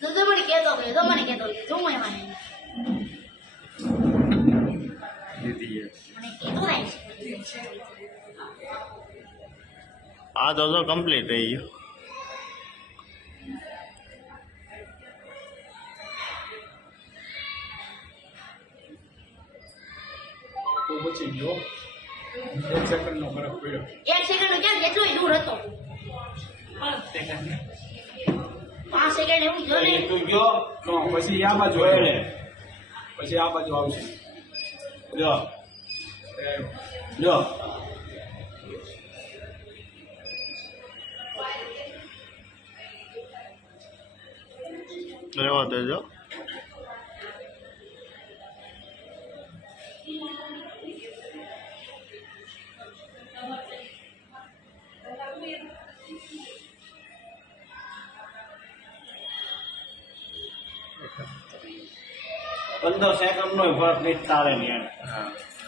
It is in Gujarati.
તો મને કહેતો તું મને માને દીદી મને કીધું નહીં આ તો કમ્પ્લીટ થઈ ગયું તો પછી ગયો 1 સેકન્ડનો ફરક પડ્યો 1 સેકન્ડ ક્યાં કેટલો દૂર હતો 5 સેકન્ડ એવું જો ને તું ગયો તો પછી આ બાજુ આવે પછી આ બાજુ આવશે જો જો રહેવા દેજો पंद्रह सेकंड नो फर्क नहीं तारे नहीं હા